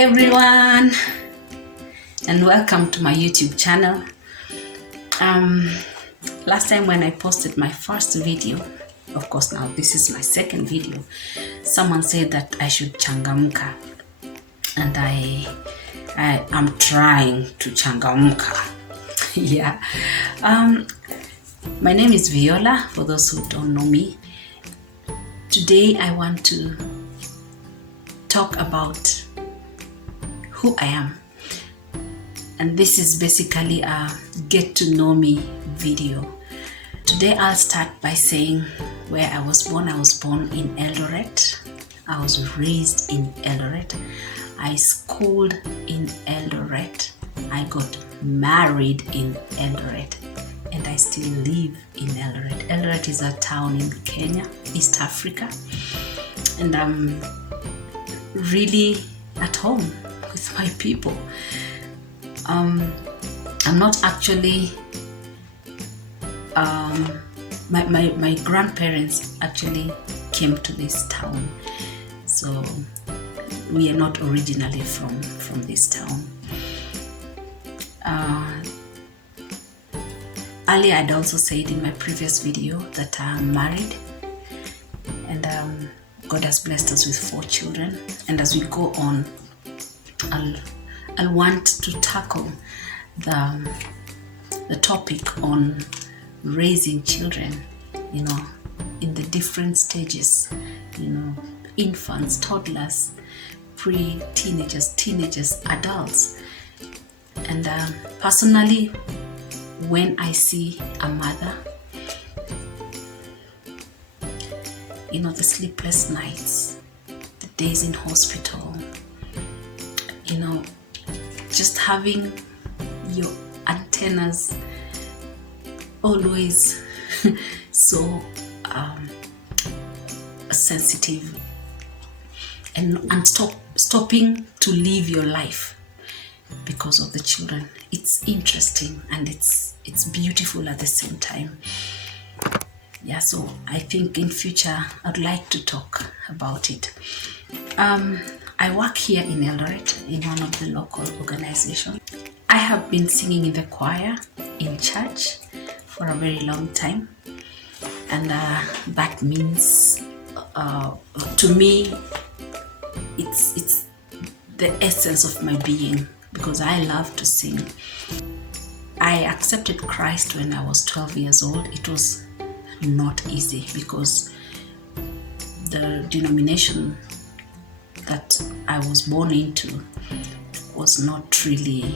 everyone, and welcome to my YouTube channel. Last time when I posted my first video, of course now this is my second video, someone said that I should changamka, and I am trying to changamka. Yeah. My name is Viola, for those who don't know me. Today I want to talk about who I am, and this is basically a get to know me video. Today I'll start by saying where I was born. I was born in Eldoret. I was raised in Eldoret. I schooled in Eldoret. I got married in Eldoret, and I still live in Eldoret. Eldoret is a town in Kenya, East Africa, and I'm really at home with my people. I'm not actually my grandparents actually came to this town, so we are not originally from this town. Earlier I'd also said in my previous video that I'm married, and God has blessed us with 4 children. And as we go on, I'll want to tackle the topic on raising children, in the different stages, infants, toddlers, pre-teenagers, teenagers, adults. And personally, when I see a mother, the sleepless nights, the days in hospital, just having your antennas always so sensitive, and stopping to live your life because of the children. It's interesting and it's beautiful at the same time. Yeah, so I think in future I'd like to talk about it. I work here in Eldoret in one of the local organizations. I have been singing in the choir in church for a very long time, and that means to me it's the essence of my being, because I love to sing. I accepted Christ when I was 12 years old. It was not easy because the denomination that I was born into was not really,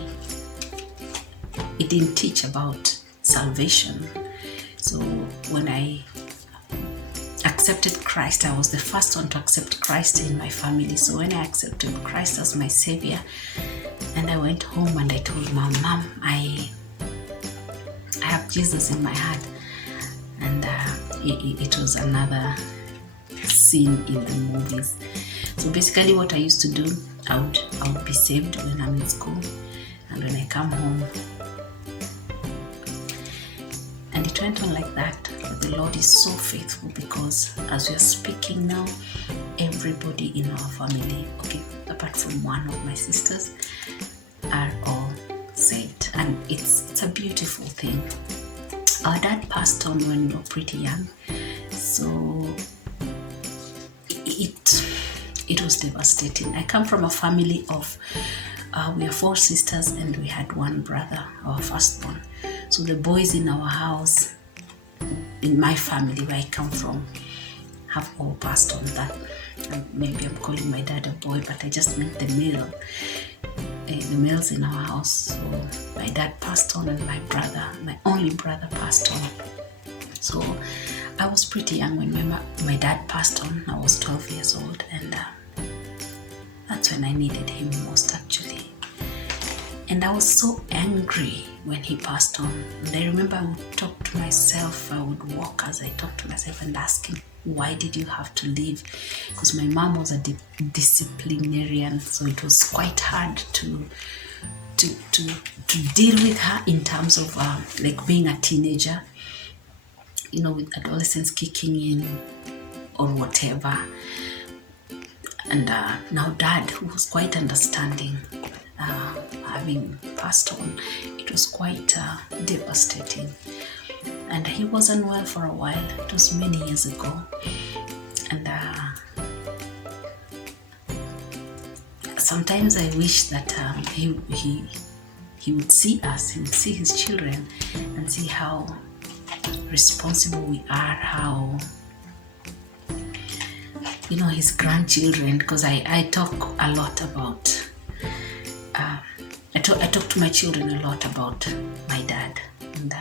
it didn't teach about salvation. So when I accepted Christ, I was the first one to accept Christ in my family. So when I accepted Christ as my savior, and I went home and I told my mom, I have Jesus in my heart. And it was another scene in the movies. So basically what I used to do, I would be saved when I'm in school, and when I come home. And it went on like that. But the Lord is so faithful, because as we are speaking now, everybody in our family, okay, apart from one of my sisters, are all saved. And it's a beautiful thing. Our dad passed on when we were pretty young, so it was devastating. I come from a family of we are 4 sisters and we had 1 brother, our firstborn. So the boys in our house, in my family where I come from, have all passed on. That maybe I'm calling my dad a boy, but I just meant the males in our house. So my dad passed on, and my only brother passed on. So I was pretty young when my dad passed on. I was 12 years old, and that's when I needed him most, actually. And I was so angry when he passed on. And I remember I would talk to myself. I would walk as I talked to myself and ask him, why did you have to leave? Because my mom was a disciplinarian, so it was quite hard to deal with her in terms of like being a teenager, with adolescence kicking in or whatever. And now Dad, who was quite understanding, having passed on, it was quite devastating. And he was unwell for a while. It was many years ago. And sometimes I wish that he would see us, he would see his children and see how responsible we are, how, you know, his grandchildren, because I talk a lot about, I talk to my children a lot about my dad, and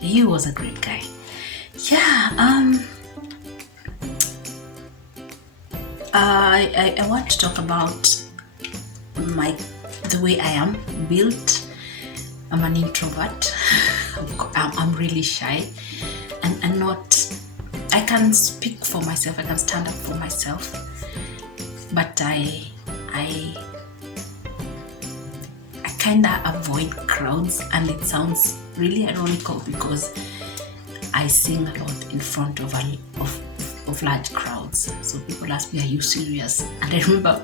he was a great guy. Yeah, I want to talk about the way I am built. I'm an introvert. I'm really shy, and not. I can speak for myself. I can stand up for myself, but I kind of avoid crowds, and it sounds really ironical because I sing a lot in front of large crowds. So people ask me, "Are you serious?" And I remember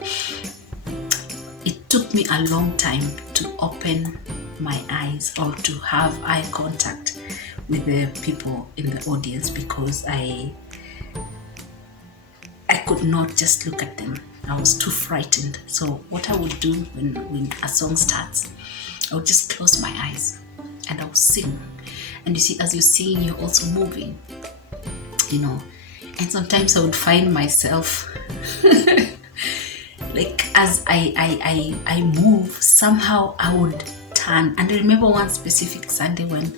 it took me a long time to open my eyes or to have eye contact with the people in the audience, because I could not just look at them. I was too frightened. So what I would do when a song starts, I would just close my eyes and I would sing. And you see, as you're singing, you're also moving, you know. And sometimes I would find myself like as I move, somehow I would turn. And I remember one specific Sunday when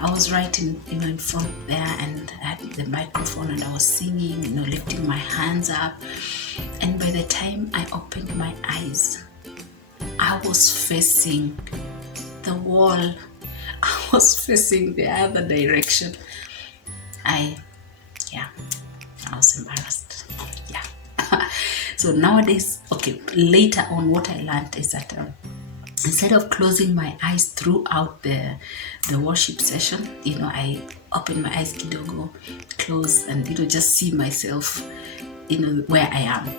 I was right in front there, and I had the microphone and I was singing, lifting my hands up. And by the time I opened my eyes, I was facing the wall. I was facing the other direction. I was embarrassed. Yeah. So nowadays, later on, what I learned is that instead of closing my eyes throughout the worship session, I open my eyes kidogo, close, and just see myself, where I am.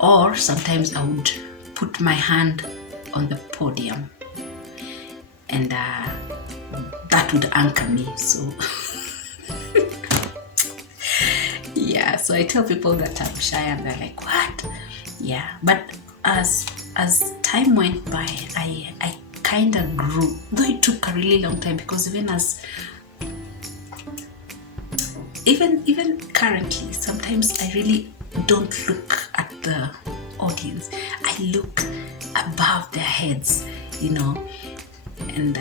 Or sometimes I would put my hand on the podium, and that would anchor me. So yeah, so I tell people that I'm shy, and they're like, what? Yeah, but as time went by, I kind of grew, though it took a really long time, because even currently, sometimes I really don't look at the audience. I look above their heads, and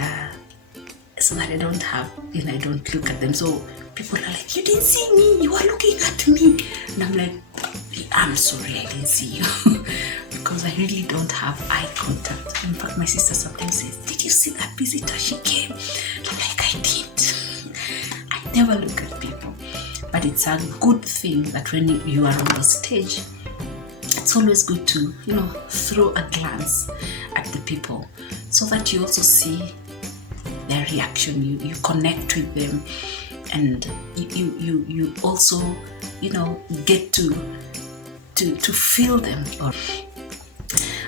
so that I don't look at them. So people are like, you didn't see me, you are looking at me. And I'm like, I'm sorry, I didn't see you. Because I really don't have eye contact. In fact, my sister sometimes says, did you see that visitor? She came. I'm like, I did. I never look at people. But it's a good thing that when you are on the stage, it's always good to, throw a glance at the people, so that you also see their reaction. You connect with them, and you also, get to feel them. Or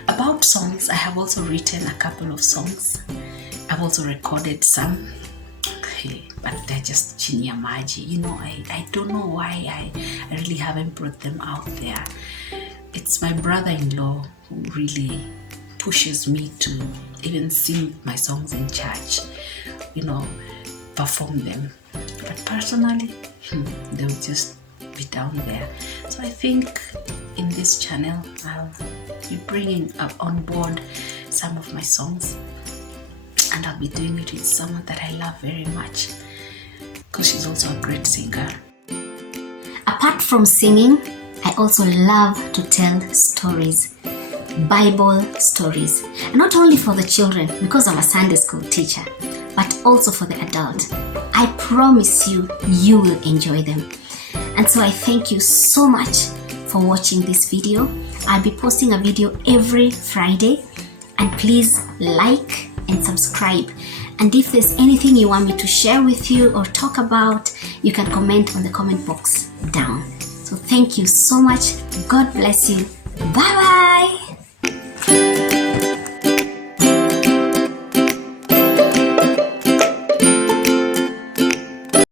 about songs, I have also written a couple of songs. I've also recorded some, but they're just chini ya maji. I don't know why I really haven't brought them out there. It's my brother-in-law who really pushes me to even sing my songs in church, perform them. But personally, they will just be down there. So I think in this channel, I'll be bringing on board some of my songs, and I'll be doing it with someone that I love very much, because she's also a great singer. Apart from singing, I also love to tell stories, Bible stories, and not only for the children, because I'm a Sunday school teacher, but also for the adult. I promise you, you will enjoy them. And so I thank you so much for watching this video. I'll be posting a video every Friday, and please like and subscribe. And if there's anything you want me to share with you or talk about, you can comment on the comment box down. So thank you so much. God bless you. Bye bye.